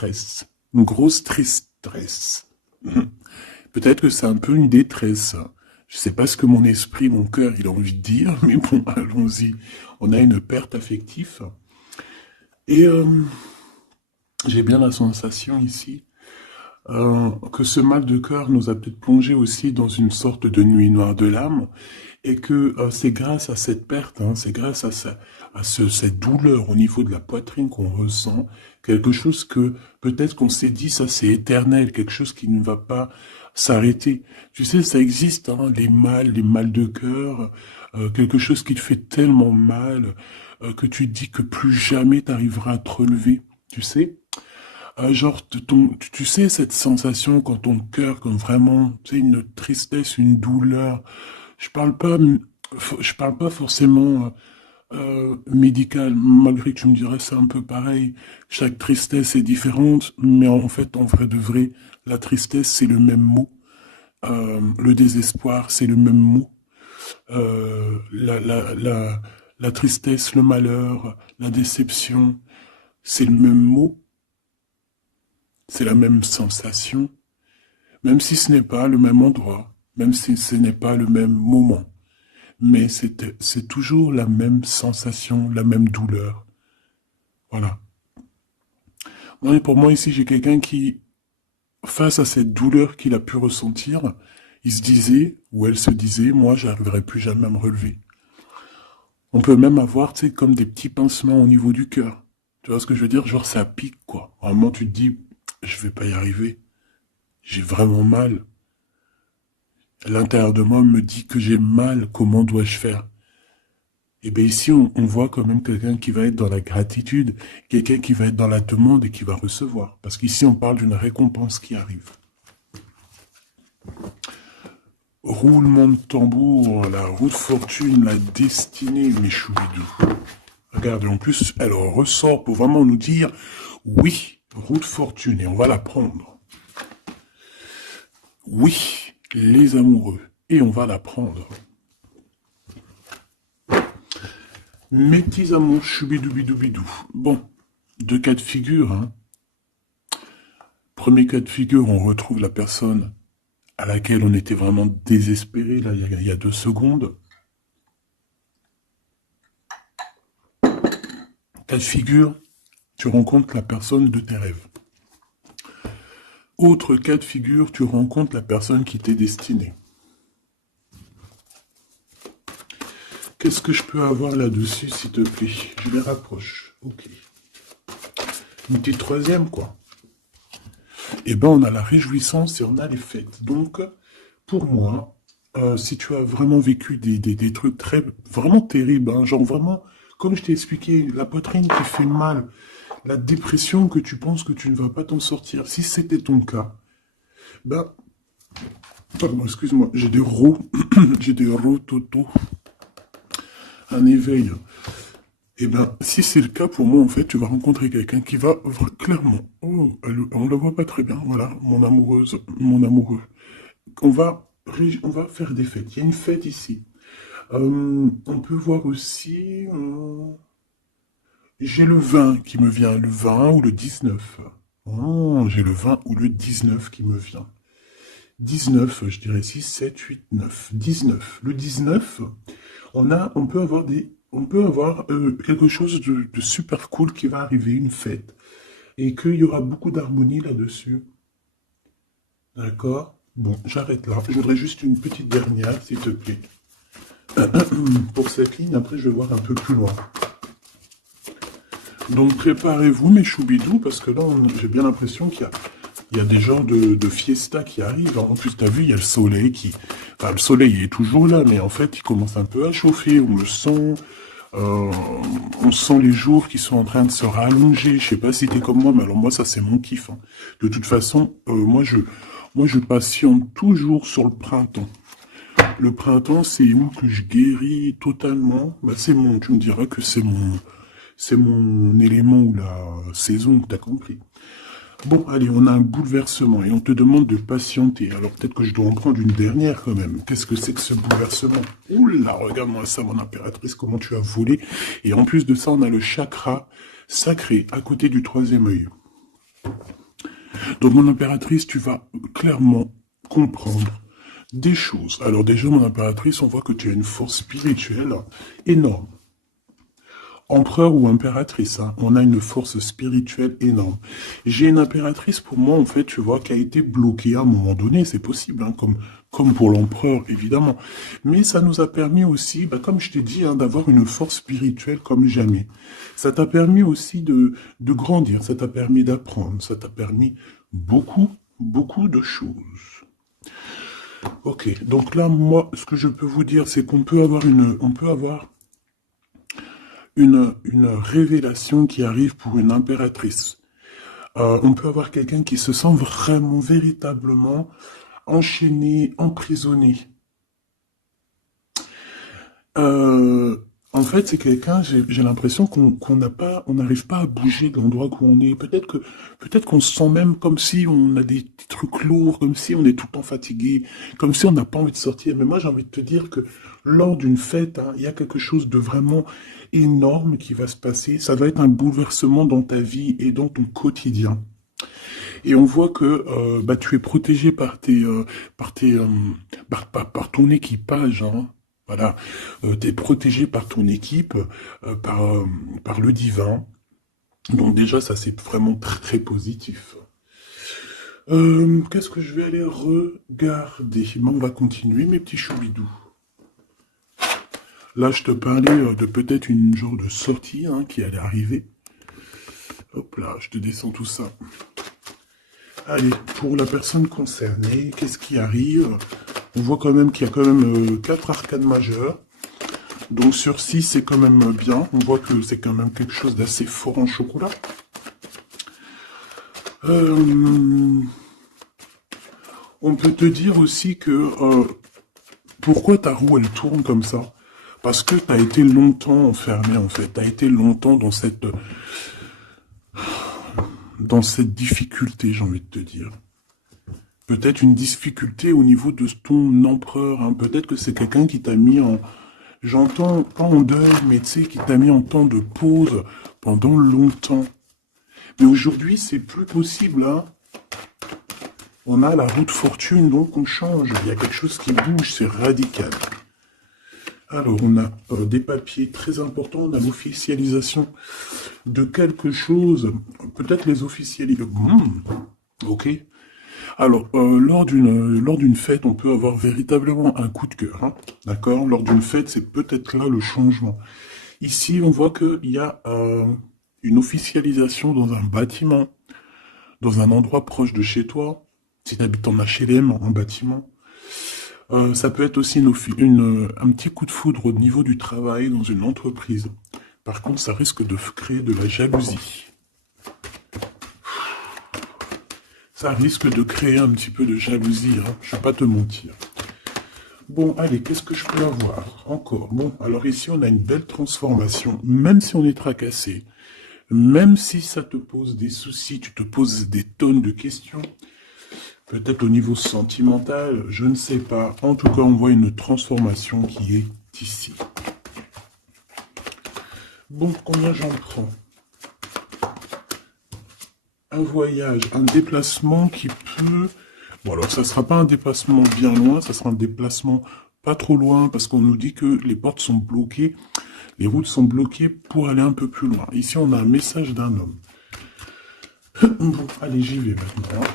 tristesse, une grosse tristesse. Peut-être que c'est un peu une détresse. Je sais pas ce que mon esprit, mon cœur, il a envie de dire, mais bon, allons-y. On a une perte affective. Et j'ai bien la sensation ici que ce mal de cœur nous a peut-être plongé aussi dans une sorte de nuit noire de l'âme, et que c'est grâce à cette perte, hein, c'est grâce à, cette douleur au niveau de la poitrine qu'on ressent, quelque chose que peut-être qu'on s'est dit, ça c'est éternel, quelque chose qui ne va pas s'arrêter. Tu sais, ça existe, hein, les mal de cœur, quelque chose qui te fait tellement mal que tu te dis que plus jamais t'arriveras à te relever, tu sais. Genre, tu sais, cette sensation quand ton cœur, comme vraiment, tu sais, une tristesse, une douleur. Je parle pas, je parle pas forcément médical, malgré que tu me dirais c'est un peu pareil. Chaque tristesse est différente, mais en fait, en vrai de vrai, la tristesse, c'est le même mot. Le désespoir, c'est le même mot. La tristesse, le malheur, la déception, c'est le même mot. C'est la même sensation, même si ce n'est pas le même endroit, même si ce n'est pas le même moment. Mais c'est toujours la même sensation, la même douleur. Voilà. Pour moi, ici, j'ai quelqu'un qui, face à cette douleur qu'il a pu ressentir, il se disait, ou elle se disait, moi, j'arriverai plus jamais à me relever. On peut même avoir, tu sais, comme des petits pincements au niveau du cœur. Tu vois ce que je veux dire? Genre, ça pique, quoi. Vraiment, tu te dis, je vais pas y arriver. J'ai vraiment mal. L'intérieur de moi me dit que j'ai mal, comment dois-je faire? Et bien ici, on voit quand même quelqu'un qui va être dans la gratitude, quelqu'un qui va être dans la demande et qui va recevoir. Parce qu'ici, on parle d'une récompense qui arrive. Roulement de tambour, la roue de fortune, la destinée, mes choubidous. Regardez, en plus, elle ressort pour vraiment nous dire, oui, roue de fortune, et on va la prendre. Oui, les amoureux, et on va la prendre. Mes petits amours, choubidoubidou. Bon, deux cas de figure, hein. Premier cas de figure, on retrouve la personne à laquelle on était vraiment désespéré, là, il y a 2 secondes. Cas de figure, tu rencontres la personne de tes rêves. Autre cas de figure, tu rencontres la personne qui t'est destinée. Qu'est-ce que je peux avoir là-dessus, s'il te plaît? Je les rapproche. Ok. Une petite troisième, quoi. Eh ben, on a la réjouissance et on a les fêtes. Donc, pour moi, si tu as vraiment vécu des trucs vraiment terribles, hein, genre vraiment, comme je t'ai expliqué, la poitrine qui fait mal, la dépression que tu penses que tu ne vas pas t'en sortir, si c'était ton cas, ben, pardon, excuse-moi, j'ai des j'ai des rototos, un éveil. Eh ben, si c'est le cas, pour moi, en fait, tu vas rencontrer quelqu'un qui va clairement... Oh, on ne la voit pas très bien, voilà, mon amoureuse, mon amoureux. On va faire des fêtes. Il y a une fête ici. On peut voir aussi... j'ai le 20 qui me vient, le 20 ou le 19. Oh, j'ai le 20 ou le 19 qui me vient. 19, je dirais 6, 7, 8, 9. 19. Le 19, on peut avoir quelque chose de super cool qui va arriver, une fête. Et qu'il y aura beaucoup d'harmonie là-dessus. D'accord? Bon, j'arrête là. Je voudrais juste une petite dernière, s'il te plaît. Pour cette ligne, après, je vais voir un peu plus loin. Donc, préparez-vous, mes choubidous, parce que là, j'ai bien l'impression qu'il y a des genres de fiesta qui arrivent. En plus, t'as vu, il y a le soleil qui... Enfin, le soleil il est toujours là, mais en fait, il commence un peu à chauffer. On le sent. On sent les jours qui sont en train de se rallonger. Je sais pas si t'es comme moi, mais alors moi, ça, c'est mon kiff. Hein. De toute façon, moi, je patiente toujours sur le printemps. Le printemps, c'est où que je guéris totalement. Bah, tu me diras que c'est mon élément ou la saison, t'as compris. Bon, allez, on a un bouleversement et on te demande de patienter. Alors peut-être que je dois en prendre une dernière quand même. Qu'est-ce que c'est que ce bouleversement? Oula, regarde-moi ça, mon impératrice, comment tu as volé. Et en plus de ça, on a le chakra sacré à côté du 3e œil. Donc, mon impératrice, tu vas clairement comprendre des choses. Alors déjà, mon impératrice, on voit que tu as une force spirituelle énorme. Empereur ou impératrice, hein, on a une force spirituelle énorme. J'ai une impératrice, pour moi, en fait, tu vois, qui a été bloquée à un moment donné, c'est possible, hein, comme pour l'empereur, évidemment. Mais ça nous a permis aussi, bah, comme je t'ai dit, hein, d'avoir une force spirituelle comme jamais. Ça t'a permis aussi de grandir, ça t'a permis d'apprendre, ça t'a permis beaucoup, beaucoup de choses. Ok, donc là, moi, ce que je peux vous dire, c'est qu'on peut avoir une révélation qui arrive pour une impératrice. On peut avoir quelqu'un qui se sent vraiment, véritablement enchaîné, emprisonné. Euh, En fait, c'est quelqu'un, j'ai l'impression qu'on n'a pas, on n'arrive pas à bouger de l'endroit où on est. Peut-être qu'on se sent même comme si on a des trucs lourds, comme si on est tout le temps fatigué, comme si on n'a pas envie de sortir. Mais moi, j'ai envie de te dire que lors d'une fête, hein, il y a quelque chose de vraiment énorme qui va se passer. Ça va être un bouleversement dans ta vie et dans ton quotidien. Et on voit que bah, tu es protégé par ton équipage, hein. Voilà, tu es protégé par ton équipe, par le divin. Donc déjà, ça c'est vraiment très positif. Qu'est-ce que je vais aller regarder? Bon, on va continuer, mes petits choubidous. Là, je te parlais de peut-être une genre de sortie hein, qui allait arriver. Hop là, je te descends tout ça. Allez, pour la personne concernée, qu'est-ce qui arrive? On voit quand même qu'il y a quand même 4 arcades majeures. Donc sur 6, c'est quand même bien. On voit que c'est quand même quelque chose d'assez fort en chocolat. On peut te dire aussi que pourquoi ta roue elle tourne comme ça? Parce que tu as été longtemps enfermé en fait. Tu as été longtemps dans cette difficulté, j'ai envie de te dire. Peut-être une difficulté au niveau de ton empereur. Hein. Peut-être que c'est quelqu'un qui t'a mis en... J'entends pas en deuil, mais tu sais, qui t'a mis en temps de pause pendant longtemps. Mais aujourd'hui, c'est plus possible. Hein. On a la roue de fortune, donc on change. Il y a quelque chose qui bouge, c'est radical. Alors, on a des papiers très importants. On a l'officialisation de quelque chose. Peut-être les officialisations. Ok. Alors, lors d'une fête, on peut avoir véritablement un coup de cœur, hein, d'accord? Lors d'une fête, c'est peut-être là le changement. Ici, on voit qu'il y a une officialisation dans un bâtiment, dans un endroit proche de chez toi, si tu habites en HLM, en bâtiment. Ça peut être aussi un petit coup de foudre au niveau du travail dans une entreprise. Par contre, ça risque de créer de la jalousie. Ça risque de créer un petit peu de jalousie, hein, je ne vais pas te mentir. Bon, allez, qu'est-ce que je peux avoir encore? Bon, alors ici, on a une belle transformation, même si on est tracassé, même si ça te pose des soucis, tu te poses des tonnes de questions, peut-être au niveau sentimental, je ne sais pas. En tout cas, on voit une transformation qui est ici. Bon, combien j'en prends? Un voyage, un déplacement qui peut... Bon, alors ça ne sera pas un déplacement bien loin, ça sera un déplacement pas trop loin, parce qu'on nous dit que les portes sont bloquées, les routes sont bloquées pour aller un peu plus loin. Ici, on a un message d'un homme. Bon, allez, j'y vais maintenant.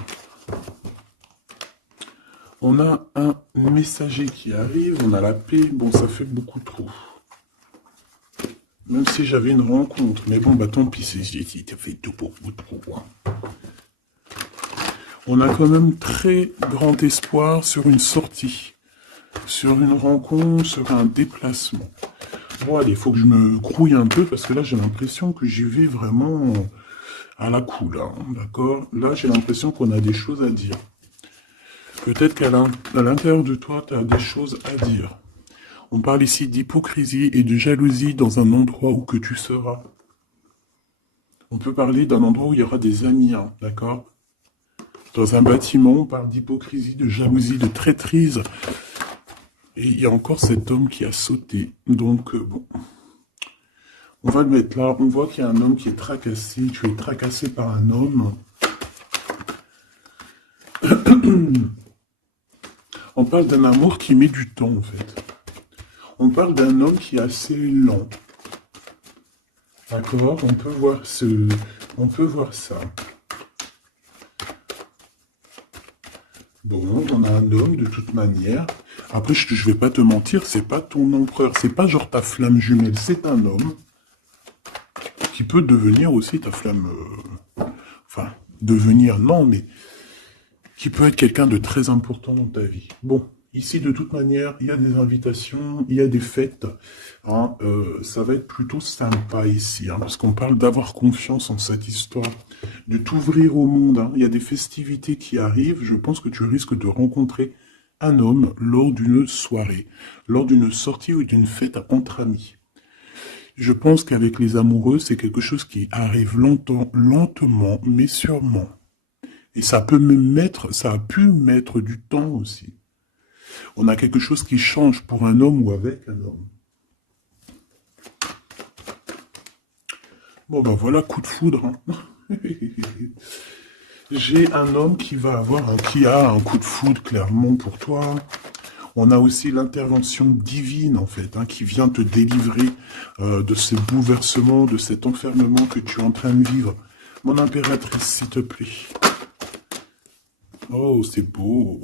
On a un messager qui arrive, on a la paix, bon, ça fait beaucoup trop. Même si j'avais une rencontre, mais bon, bah tant pis, ça fait tout beaucoup trop. Hein. On a quand même très grand espoir sur une sortie, sur une rencontre, sur un déplacement. Bon, allez, il faut que je me grouille un peu, parce que là, j'ai l'impression que j'y vais vraiment à la cool, hein, d'accord? Là, j'ai l'impression qu'on a des choses à dire. Peut-être qu'à l'intérieur de toi, tu as des choses à dire. On parle ici d'hypocrisie et de jalousie dans un endroit où que tu seras. On peut parler d'un endroit où il y aura des amis, hein, d'accord? Dans un bâtiment, on parle d'hypocrisie, de jalousie, de traîtrise. Et il y a encore cet homme qui a sauté. Donc, bon. On va le mettre là. On voit qu'il y a un homme qui est tracassé. Tu es tracassé par un homme. On parle d'un amour qui met du temps, en fait. On parle d'un homme qui est assez lent. D'accord? On peut voir ça. Bon, on a un homme de toute manière. Après, je vais pas te mentir, c'est pas ton empereur, c'est pas genre ta flamme jumelle, c'est un homme qui peut devenir aussi ta flamme. Enfin, devenir, non, mais qui peut être quelqu'un de très important dans ta vie. Bon, ici, de toute manière, il y a des invitations, il y a des fêtes. Hein, ça va être plutôt sympa ici, hein, parce qu'on parle d'avoir confiance en cette histoire, de t'ouvrir au monde. Hein. Il y a des festivités qui arrivent. Je pense que tu risques de rencontrer un homme lors d'une soirée, lors d'une sortie ou d'une fête entre amis. Je pense qu'avec les amoureux, c'est quelque chose qui arrive lentement, mais sûrement. Et ça peut ça a pu mettre du temps aussi. On a quelque chose qui change pour un homme ou avec un homme. Bon ben voilà, coup de foudre. Hein. J'ai un homme qui qui a un coup de foudre clairement pour toi. On a aussi l'intervention divine en fait, hein, qui vient te délivrer de ces bouleversements, de cet enfermement que tu es en train de vivre. Mon impératrice, s'il te plaît. Oh, c'est beau.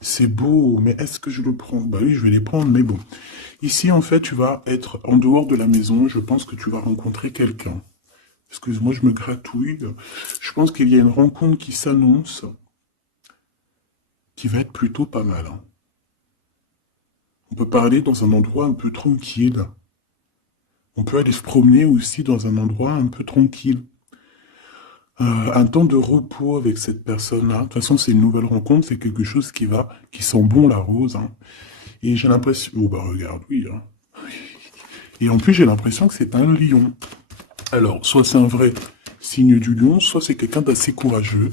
C'est beau, mais est-ce que je le prends? Bah oui, je vais les prendre, mais bon. Ici, en fait, tu vas être en dehors de la maison. Je pense que tu vas rencontrer quelqu'un. Excuse-moi, je me gratouille. Je pense qu'il y a une rencontre qui s'annonce, qui va être plutôt pas mal. Hein. On peut parler dans un endroit un peu tranquille. On peut aller se promener aussi dans un endroit un peu tranquille. Un temps de repos avec cette personne-là. De toute façon, c'est une nouvelle rencontre, c'est quelque chose qui sent bon la rose. Hein. Et j'ai l'impression... Oh bah regarde, oui. Hein. Et en plus, j'ai l'impression que c'est un lion. Alors, soit c'est un vrai signe du lion, soit c'est quelqu'un d'assez courageux.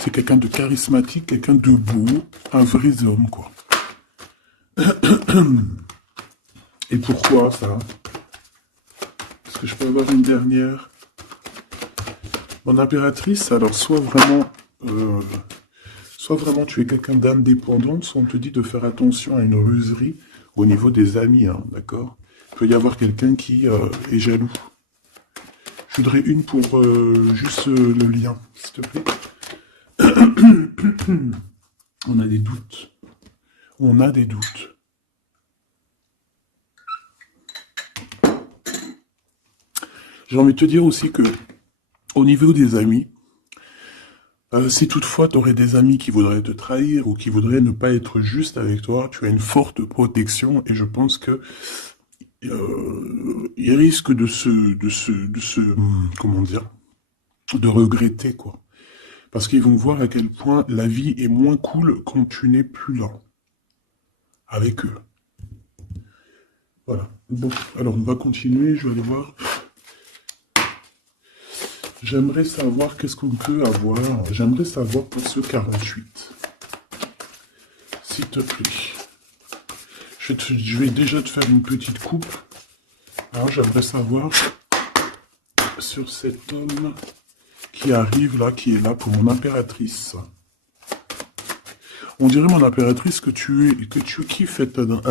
C'est quelqu'un de charismatique, quelqu'un de beau, un vrai homme, quoi. Et pourquoi ça? Est-ce que je peux avoir une dernière? Mon impératrice, alors soit vraiment tu es quelqu'un d'indépendant, soit on te dit de faire attention à une ruserie au niveau des amis, hein, d'accord? Il peut y avoir quelqu'un qui est jaloux. Je voudrais une pour juste le lien, s'il te plaît. On a des doutes. On a des doutes. J'ai envie de te dire aussi que, au niveau des amis, si toutefois tu aurais des amis qui voudraient te trahir ou qui voudraient ne pas être juste avec toi, tu as une forte protection et je pense que ils risquent comment dire, de regretter quoi. Parce qu'ils vont voir à quel point la vie est moins cool quand tu n'es plus là avec eux. Voilà. Bon, alors on va continuer, je vais aller voir. J'aimerais savoir qu'est-ce qu'on peut avoir. J'aimerais savoir pour ce 48. S'il te plaît. Je vais déjà te faire une petite coupe. Alors j'aimerais savoir sur cet homme qui arrive là, qui est là pour mon impératrice. On dirait, mon impératrice, que tu kiffes être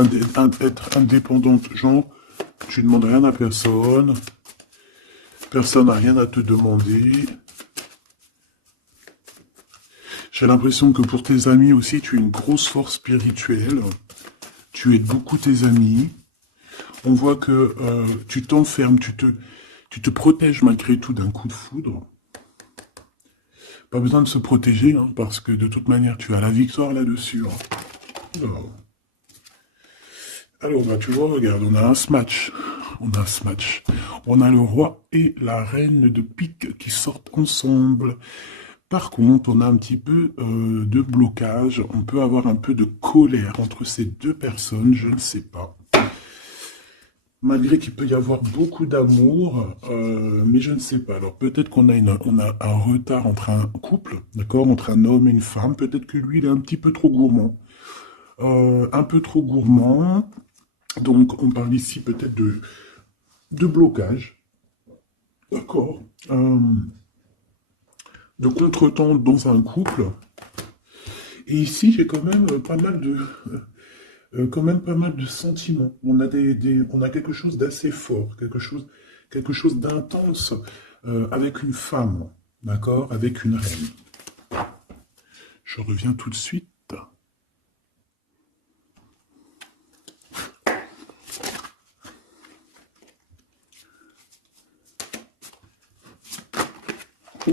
indépendante. Genre, tu ne demandes rien à personne. Personne n'a rien à te demander. J'ai l'impression que pour tes amis aussi, tu es une grosse force spirituelle. Tu aides beaucoup tes amis. On voit que tu t'enfermes, tu te protèges malgré tout d'un coup de foudre. Pas besoin de se protéger, hein, parce que de toute manière, tu as la victoire là-dessus. Hein. Alors, bah, tu vois, regarde, on a un smash. On a un smash. On a le roi et la reine de pique qui sortent ensemble. Par contre, on a un petit peu de blocage. On peut avoir un peu de colère entre ces deux personnes, je ne sais pas. Malgré qu'il peut y avoir beaucoup d'amour, mais je ne sais pas. Alors peut-être qu'on a, on a un retard entre un couple, d'accord, entre un homme et une femme. Peut-être que lui, il est un petit peu trop gourmand. Un peu trop gourmand. Donc on parle ici peut-être de blocage. D'accord. De contretemps dans un couple. Et ici, j'ai quand même pas mal de, quand même pas mal de sentiments. On a on a quelque chose d'assez fort, quelque chose d'intense avec une femme, d'accord, avec une reine. Je reviens tout de suite.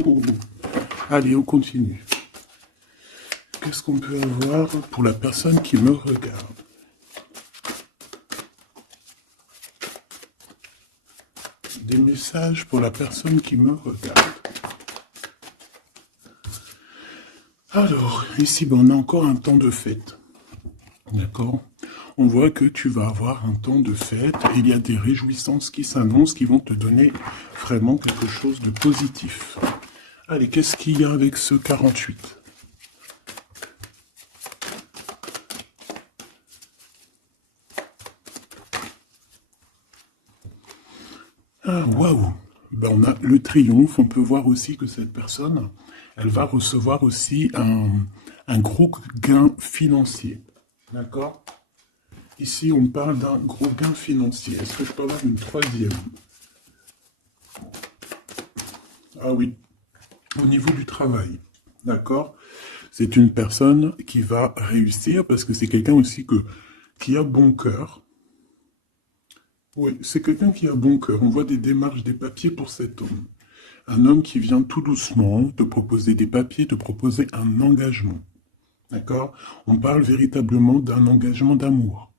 Oh. Allez, on continue. Qu'est-ce qu'on peut avoir pour la personne qui me regarde? Des messages pour la personne qui me regarde. Alors, ici, ben, on a encore un temps de fête. D'accord? On voit que tu vas avoir un temps de fête et il y a des réjouissances qui s'annoncent qui vont te donner vraiment quelque chose de positif. Allez, qu'est-ce qu'il y a avec ce 48? Ah, waouh! Ben, on a le triomphe. On peut voir aussi que cette personne, elle va recevoir aussi un gros gain financier. D'accord? Ici, on parle d'un gros gain financier. Est-ce que je peux avoir une troisième? Ah oui, au niveau du travail. D'accord? C'est une personne qui va réussir parce que c'est quelqu'un aussi qui a bon cœur. Oui, c'est quelqu'un qui a bon cœur. On voit des démarches, des papiers pour cet homme. Un homme qui vient tout doucement te proposer des papiers, te proposer un engagement. D'accord? On parle véritablement d'un engagement d'amour.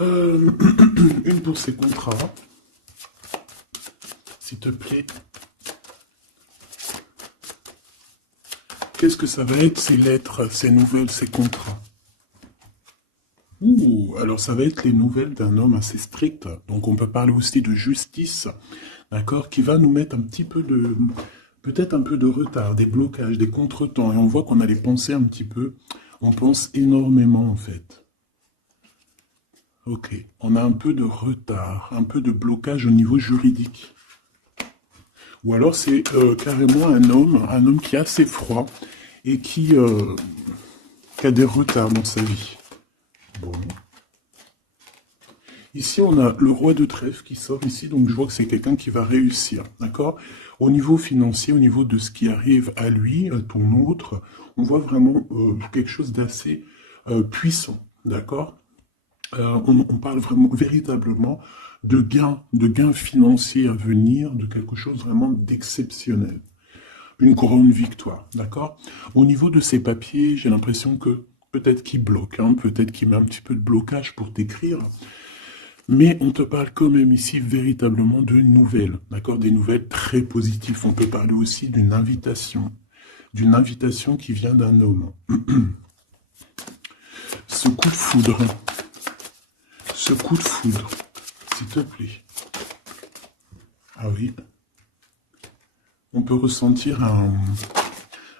Une pour ses contrats, s'il te plaît. Qu'est-ce que ça va être, ces lettres, ces nouvelles, ces contrats? Ouh, alors ça va être les nouvelles d'un homme assez strict. Donc on peut parler aussi de justice, d'accord, qui va nous mettre un petit peu de, peut-être un peu de retard, des blocages, des contretemps. Et on voit qu'on a les pensées un petit peu. On pense énormément en fait. Ok, on a un peu de retard, un peu de blocage au niveau juridique. Ou alors c'est carrément un homme qui est assez froid et qui a des retards dans sa vie. Bon. Ici, on a le roi de trèfle qui sort ici, donc je vois que c'est quelqu'un qui va réussir, d'accord? Au niveau financier, au niveau de ce qui arrive à lui, à ton autre, on voit vraiment quelque chose d'assez puissant, d'accord? On parle vraiment, véritablement de gains financiers à venir, de quelque chose vraiment d'exceptionnel. Une grande victoire, d'accord? Au niveau de ces papiers, j'ai l'impression que peut-être qu'il bloque, hein, peut-être qu'il met un petit peu de blocage pour t'écrire, mais on te parle quand même ici véritablement de nouvelles, d'accord? Des nouvelles très positives. On peut parler aussi d'une invitation qui vient d'un homme. Ce coup de foudre, s'il te plaît. Ah oui, on peut ressentir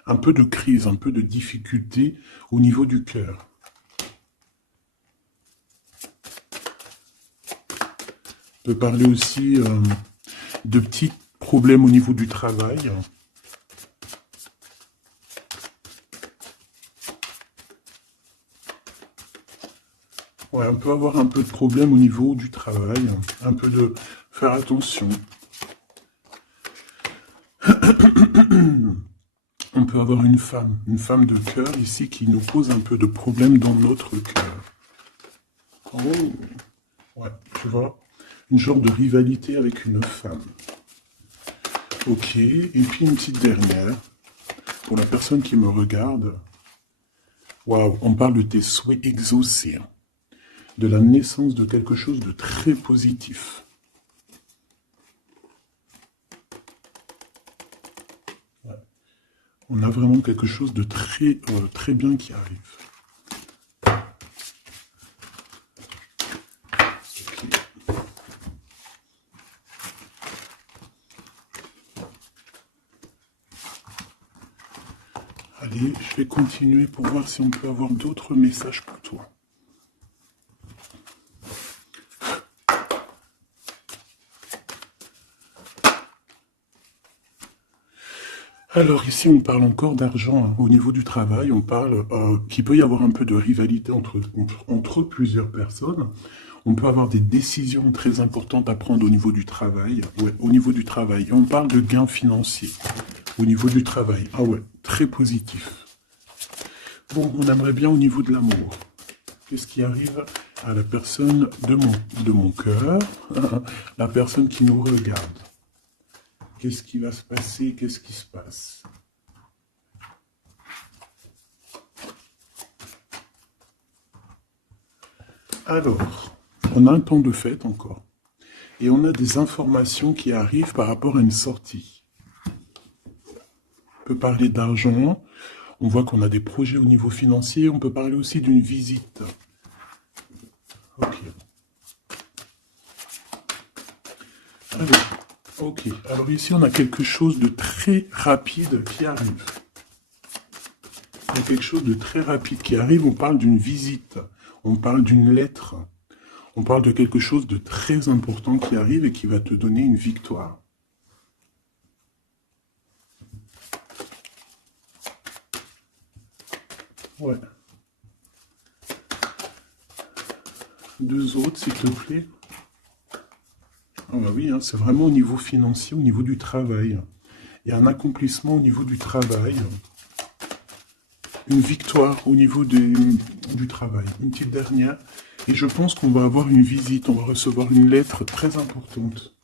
un peu de crise, un peu de difficulté au niveau du cœur. On peut parler aussi de petits problèmes au niveau du travail. Ouais, on peut avoir un peu de problème au niveau du travail, un peu de faire attention. On peut avoir une femme de cœur ici qui nous pose un peu de problème dans notre cœur. Oh, ouais, tu vois, une genre de rivalité avec une femme. Ok, et puis une petite dernière, pour la personne qui me regarde. Waouh, on parle de tes souhaits exaucés, hein, de la naissance de quelque chose de très positif. Ouais. On a vraiment quelque chose de très bien qui arrive. Allez, je vais continuer pour voir si on peut avoir d'autres messages pour toi. Alors ici, on parle encore d'argent, hein. Au niveau du travail, on parle qu'il peut y avoir un peu de rivalité entre plusieurs personnes. On peut avoir des décisions très importantes à prendre au niveau du travail. Ouais, au niveau du travail. Et on parle de gains financiers au niveau du travail. Ah ouais, très positif. Bon, on aimerait bien au niveau de l'amour. Qu'est-ce qui arrive à la personne de mon cœur, la personne qui nous regarde? Qu'est-ce qui va se passer? Qu'est-ce qui se passe? Alors, on a un temps de fête encore. Et on a des informations qui arrivent par rapport à une sortie. On peut parler d'argent. On voit qu'on a des projets au niveau financier. On peut parler aussi d'une visite. Ok. Ok. Alors ici, on a quelque chose de très rapide qui arrive. Il y a quelque chose de très rapide qui arrive. On parle d'une visite. On parle d'une lettre. On parle de quelque chose de très important qui arrive et qui va te donner une victoire. Ouais. Deux autres, s'il te plaît. Ah bah oui, hein, c'est vraiment au niveau financier, au niveau du travail. Il y a un accomplissement au niveau du travail. Une victoire au niveau du travail. Une petite dernière. Et je pense qu'on va avoir une visite, on va recevoir une lettre très importante.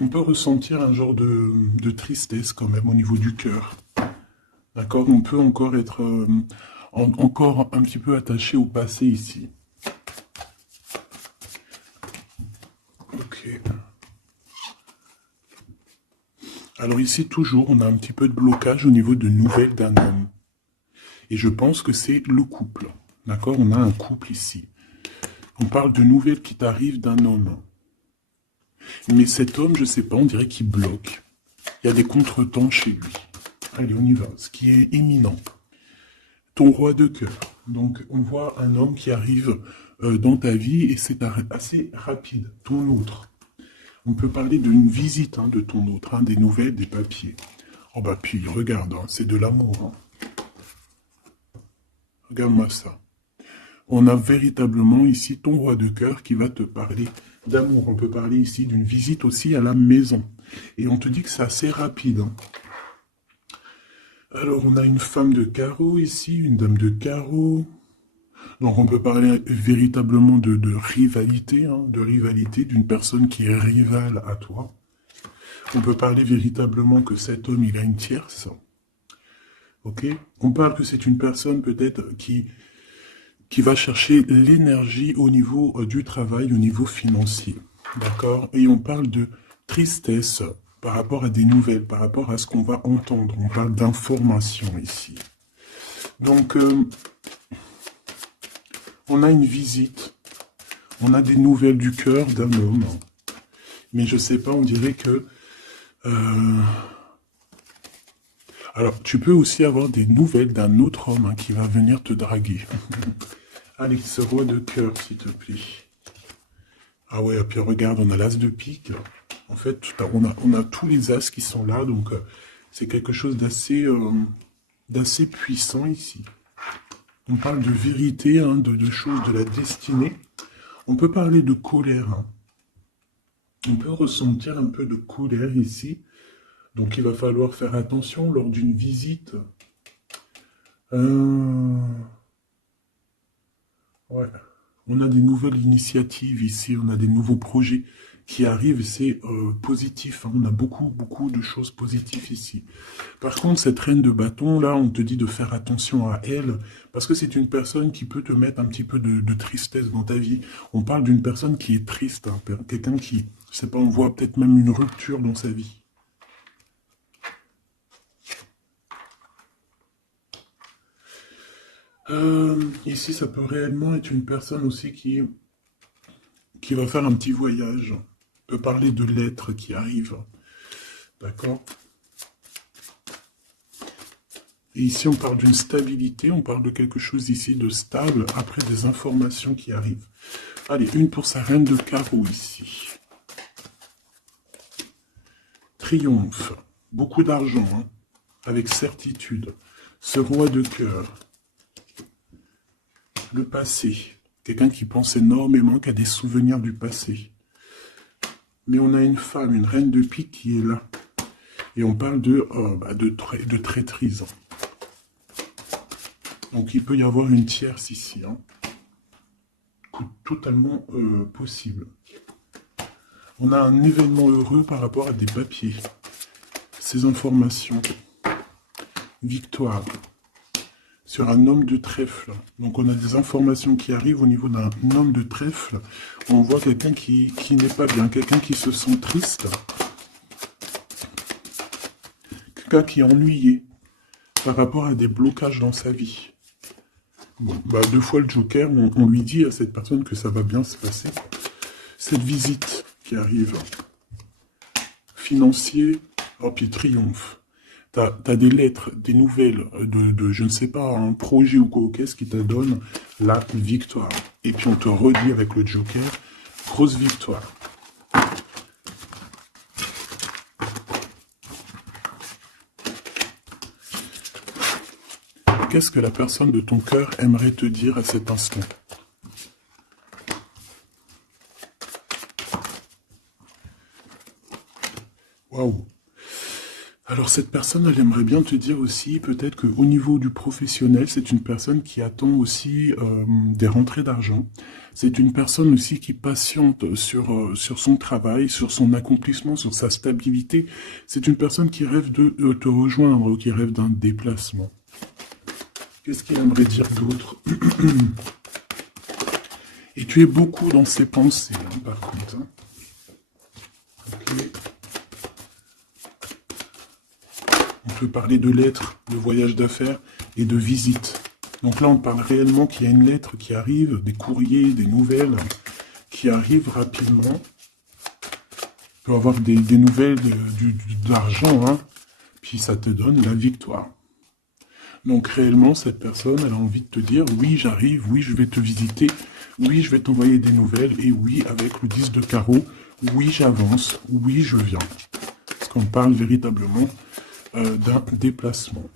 On peut ressentir un genre de tristesse quand même au niveau du cœur. D'accord? On peut encore être encore un petit peu attaché au passé ici. Ok. Alors ici, toujours, on a un petit peu de blocage au niveau de nouvelles d'un homme. Et je pense que c'est le couple. D'accord? On a un couple ici. On parle de nouvelles qui t'arrivent d'un homme. Mais cet homme, je sais pas, on dirait qu'il bloque. Il y a des contretemps chez lui. Allez, on y va. Ce qui est imminent. Ton roi de cœur. Donc, on voit un homme qui arrive dans ta vie et c'est assez rapide. Ton autre. On peut parler d'une visite de ton autre, des nouvelles, des papiers. Oh bah puis, regarde, c'est de l'amour. Regarde-moi ça. On a véritablement ici ton roi de cœur qui va te parler d'amour. On peut parler ici d'une visite aussi à la maison. Et on te dit que c'est assez rapide. Alors, on a une femme de carreau ici, une dame de carreau. Donc, on peut parler véritablement de rivalité, de rivalité d'une personne qui est rivale à toi. On peut parler véritablement que cet homme, il a une tierce. Ok? On parle que c'est une personne peut-être qui va chercher l'énergie au niveau du travail, au niveau financier. D'accord? Et on parle de tristesse par rapport à des nouvelles, par rapport à ce qu'on va entendre. On parle d'information ici. Donc, on a une visite. On a des nouvelles du cœur d'un homme. Mais je sais pas, on dirait que... Alors, tu peux aussi avoir des nouvelles d'un autre homme qui va venir te draguer. Allez, ce roi de cœur, s'il te plaît. Ah ouais, et puis regarde, on a l'as de pique. En fait, on a tous les as qui sont là, donc c'est quelque chose d'assez puissant ici. On parle de vérité, de choses de la destinée. On peut parler de colère. On peut ressentir un peu de colère ici. Donc il va falloir faire attention lors d'une visite. Ouais. On a des nouvelles initiatives ici, on a des nouveaux projets qui arrivent, c'est positif. On a beaucoup de choses positives ici. Par contre, cette reine de bâton, là, on te dit de faire attention à elle, parce que c'est une personne qui peut te mettre un petit peu de tristesse dans ta vie. On parle d'une personne qui est triste, quelqu'un qui, je sais pas, on voit peut-être même une rupture dans sa vie. Ici, ça peut réellement être une personne aussi qui va faire un petit voyage. On peut parler de lettres qui arrivent. D'accord? Et ici, on parle d'une stabilité, on parle de quelque chose ici de stable, après des informations qui arrivent. Allez, une pour sa reine de carreau ici. triomphe, beaucoup d'argent, hein, avec certitude. Ce roi de cœur, le passé, quelqu'un qui pense énormément, qui a des souvenirs du passé. Mais on a une femme, une reine de pique qui est là. Et on parle de traîtrise. Donc il peut y avoir une tierce ici. Hein. Totalement possible. On a un événement heureux par rapport à des papiers. Ces informations. Victoire. Sur un homme de trèfle. Donc on a des informations qui arrivent au niveau d'un homme de trèfle. On voit quelqu'un qui n'est pas bien, quelqu'un qui se sent triste. Quelqu'un qui est ennuyé par rapport à des blocages dans sa vie. Bon, deux fois le Joker, on lui dit à cette personne que ça va bien se passer. Cette visite qui arrive. Financier, oh puis triomphe. T'as des lettres, des nouvelles de je ne sais pas, un projet ou quoi, qu'est-ce qui te donne la victoire. Et puis on te redit avec le Joker, grosse victoire. Qu'est-ce que la personne de ton cœur aimerait te dire à cet instant? Waouh! Alors cette personne, elle aimerait bien te dire aussi, peut-être qu'au niveau du professionnel, c'est une personne qui attend aussi des rentrées d'argent. C'est une personne aussi qui patiente sur son travail, sur son accomplissement, sur sa stabilité. C'est une personne qui rêve de te rejoindre, qui rêve d'un déplacement. Qu'est-ce qu'il aimerait dire d'autre? Et tu es beaucoup dans ses pensées, hein, par contre. Hein. Okay. On peut parler de lettres, de voyages d'affaires et de visites. Donc là, on parle réellement qu'il y a une lettre qui arrive, des courriers, des nouvelles qui arrivent rapidement. On peut avoir des nouvelles d'argent, hein, puis ça te donne la victoire. Donc réellement, cette personne, elle a envie de te dire, oui, j'arrive, oui, je vais te visiter, oui, je vais t'envoyer des nouvelles, et oui, avec le 10 de carreau, oui, j'avance, oui, je viens. Parce qu'on parle véritablement d'un déplacement.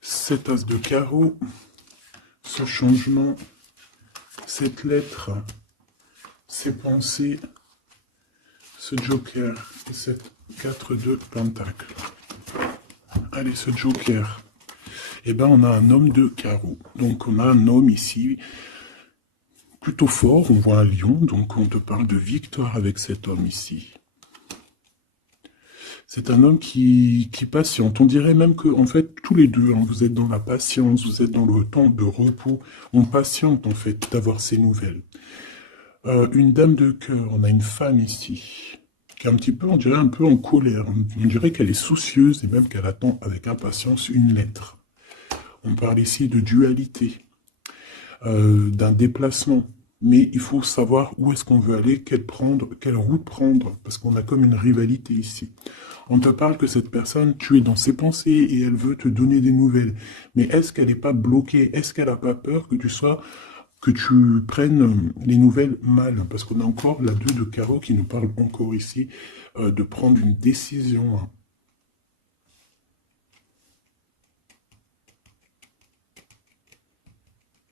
Cet as de carreau, ce changement, cette lettre, ces pensées, ce joker et cette 4 de pentacle. Allez, ce joker. Eh bien, on a un homme de carreau. Donc, on a un homme ici plutôt fort. On voit un lion. Donc, on te parle de victoire avec cet homme ici. C'est un homme qui patiente. On dirait même que, en fait, tous les deux, hein, vous êtes dans la patience, vous êtes dans le temps de repos. On patiente, en fait, d'avoir ces nouvelles. Une dame de cœur. On a une femme ici. Qui est un petit peu, on dirait un peu en colère. On dirait qu'elle est soucieuse et même qu'elle attend avec impatience une lettre. On parle ici de dualité, d'un déplacement. Mais il faut savoir où est-ce qu'on veut aller, quelle route prendre, parce qu'on a comme une rivalité ici. On te parle que cette personne, tu es dans ses pensées et elle veut te donner des nouvelles. Mais est-ce qu'elle n'est pas bloquée? Est-ce qu'elle n'a pas peur que tu prennes les nouvelles mal? Parce qu'on a encore la 2 de carreau qui nous parle encore ici de prendre une décision.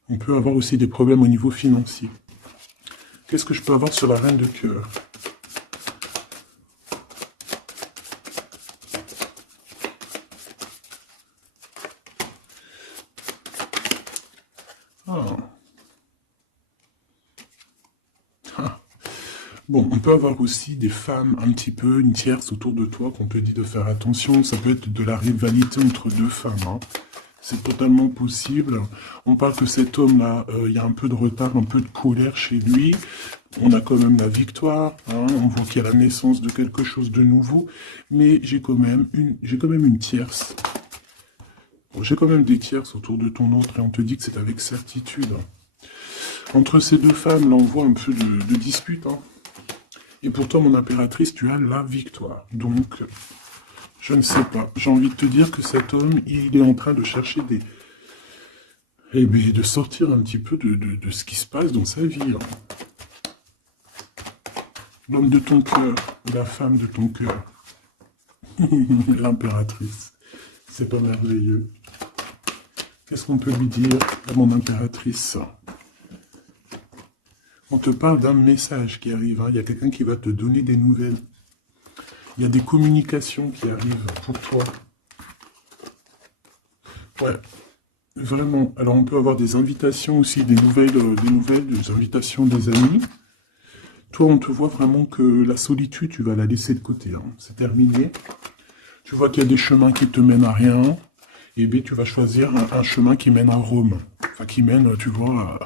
On peut avoir aussi des problèmes au niveau financier. Qu'est-ce que je peux avoir sur la reine de cœur? Bon, on peut avoir aussi des femmes un petit peu, une tierce autour de toi qu'on te dit de faire attention. Ça peut être de la rivalité entre deux femmes. Hein. C'est totalement possible. On parle que cet homme-là, il y a un peu de retard, un peu de colère chez lui. On a quand même la victoire. Hein. On voit qu'il y a la naissance de quelque chose de nouveau. Mais j'ai quand même une tierce. Bon, j'ai quand même des tierces autour de ton autre et on te dit que c'est avec certitude. Entre ces deux femmes, là, on voit un peu de dispute. Hein. Et pourtant, mon impératrice, tu as la victoire. Donc, je ne sais pas. J'ai envie de te dire que cet homme, il est en train de chercher de sortir un petit peu de ce qui se passe dans sa vie. Hein. L'homme de ton cœur, la femme de ton cœur. L'impératrice. C'est pas merveilleux. Qu'est-ce qu'on peut lui dire à mon impératrice? On te parle d'un message qui arrive. Hein. Il y a quelqu'un qui va te donner des nouvelles. Il y a des communications qui arrivent pour toi. Ouais, vraiment. Alors, on peut avoir des invitations aussi, des nouvelles, des invitations des amis. Toi, on te voit vraiment que la solitude, tu vas la laisser de côté. Hein. C'est terminé. Tu vois qu'il y a des chemins qui te mènent à rien. Et bien, tu vas choisir un chemin qui mène à Rome. Enfin, qui mène, tu vois,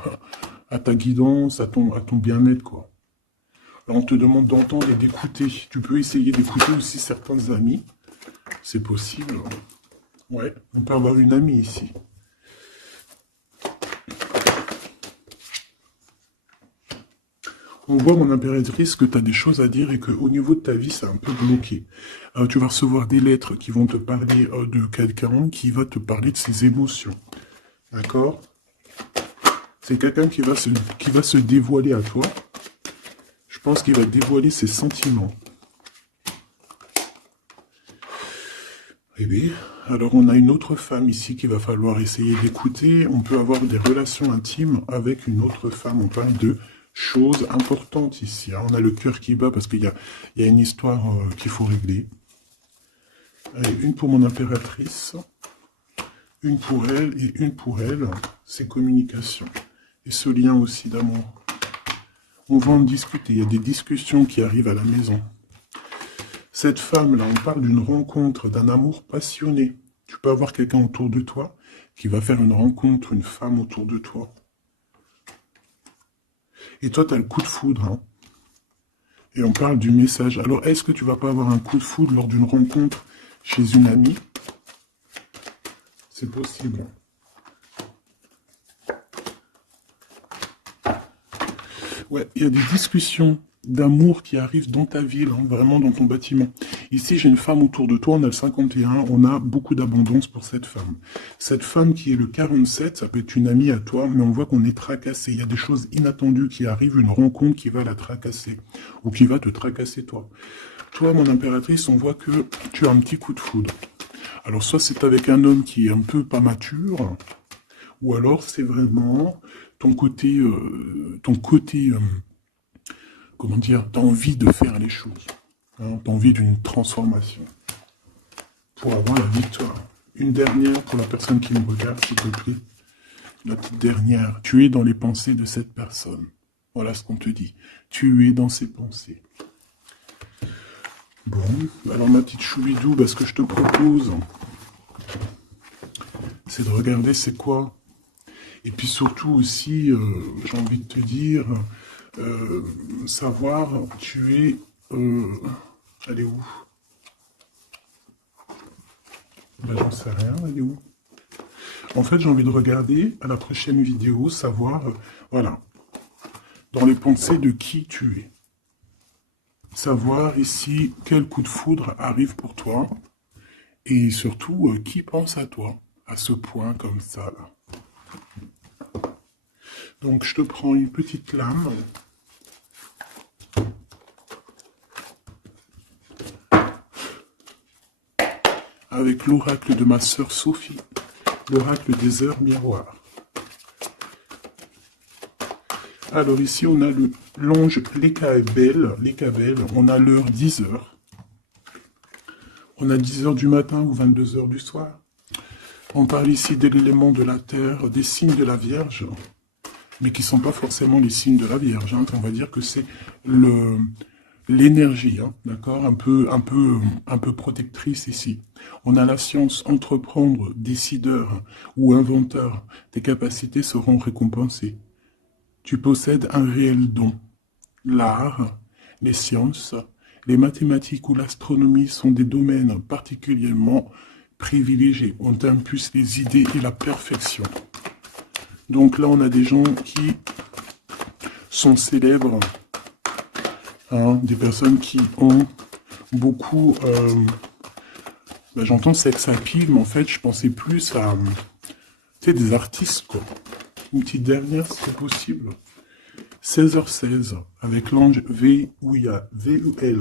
à ta guidance, à ton bien-être, quoi. Alors, on te demande d'entendre et d'écouter. Tu peux essayer d'écouter aussi certains amis. C'est possible. Ouais, on peut avoir une amie ici. On voit, mon impératrice, que tu as des choses à dire et qu'au niveau de ta vie, c'est un peu bloqué. Tu vas recevoir des lettres qui vont te parler de quelqu'un qui va te parler de ses émotions. D'accord? C'est quelqu'un qui va se dévoiler à toi. Je pense qu'il va dévoiler ses sentiments. Eh bien, alors on a une autre femme ici qu'il va falloir essayer d'écouter. On peut avoir des relations intimes avec une autre femme. On parle de choses importantes ici. Hein. On a le cœur qui bat parce qu'il y a une histoire qu'il faut régler. Allez, une pour mon impératrice, une pour elle et une pour elle. C'est communication. Et ce lien aussi d'amour. On va en discuter. Il y a des discussions qui arrivent à la maison. Cette femme-là, on parle d'une rencontre, d'un amour passionné. Tu peux avoir quelqu'un autour de toi qui va faire une rencontre, une femme autour de toi. Et toi, tu as le coup de foudre. Hein. Et on parle du message. Alors, est-ce que tu vas pas avoir un coup de foudre lors d'une rencontre chez une amie? C'est possible. Ouais, il y a des discussions d'amour qui arrivent dans ta ville, hein, vraiment dans ton bâtiment. Ici, j'ai une femme autour de toi, on a le 51, on a beaucoup d'abondance pour cette femme. Cette femme qui est le 47, ça peut être une amie à toi, mais on voit qu'on est tracassé. Il y a des choses inattendues qui arrivent, une rencontre qui va la tracasser, ou qui va te tracasser toi. Toi, mon impératrice, on voit que tu as un petit coup de foudre. Alors, soit c'est avec un homme qui est un peu pas mature, ou alors c'est vraiment ton côté, comment dire, tu as envie de faire les choses. Hein, tu as envie d'une transformation pour avoir la victoire. Une dernière pour la personne qui me regarde, s'il te plaît. La petite dernière. Tu es dans les pensées de cette personne. Voilà ce qu'on te dit. Tu es dans ses pensées. Bon, alors ma petite choubidou, ce que je te propose, c'est de regarder c'est quoi. Et puis surtout aussi, j'ai envie de te dire, savoir, tu es... elle est où? J'en sais rien, elle est où? En fait, j'ai envie de regarder à la prochaine vidéo, savoir, voilà, dans les pensées de qui tu es. Savoir ici quel coup de foudre arrive pour toi. Et surtout, qui pense à toi, à ce point comme ça, là. Donc, je te prends une petite lame. Avec l'oracle de ma sœur Sophie, l'oracle des heures miroirs. Alors ici, on a l'ange Lécabel, on a l'heure 10 heures. On a 10 heures du matin ou 22 heures du soir. On parle ici de l'élément de la terre, des signes de la Vierge, mais qui ne sont pas forcément les signes de la Vierge. Hein. On va dire que c'est l'énergie, hein, d'accord, un peu protectrice ici. On a la science, entreprendre, décideur ou inventeur. Tes capacités seront récompensées. Tu possèdes un réel don. L'art, les sciences, les mathématiques ou l'astronomie sont des domaines particulièrement privilégiés. On t'impulse les idées et la perfection. Donc là, on a des gens qui sont célèbres, hein, des personnes qui ont beaucoup... j'entends sex appeal, mais en fait, je pensais plus à des artistes, quoi. Une petite dernière, si c'est possible. 16h16, avec l'ange VUL,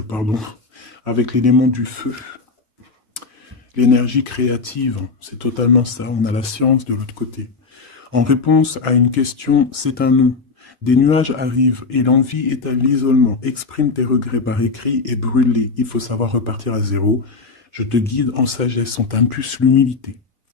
pardon, avec l'élément du feu. l'énergie créative, c'est totalement ça, on a la science de l'autre côté. En réponse à une question, c'est un non. Des nuages arrivent et l'envie est à l'isolement. Exprime tes regrets par écrit et brûle-les. Il faut savoir repartir à zéro. Je te guide en sagesse, on t'impulse l'humilité.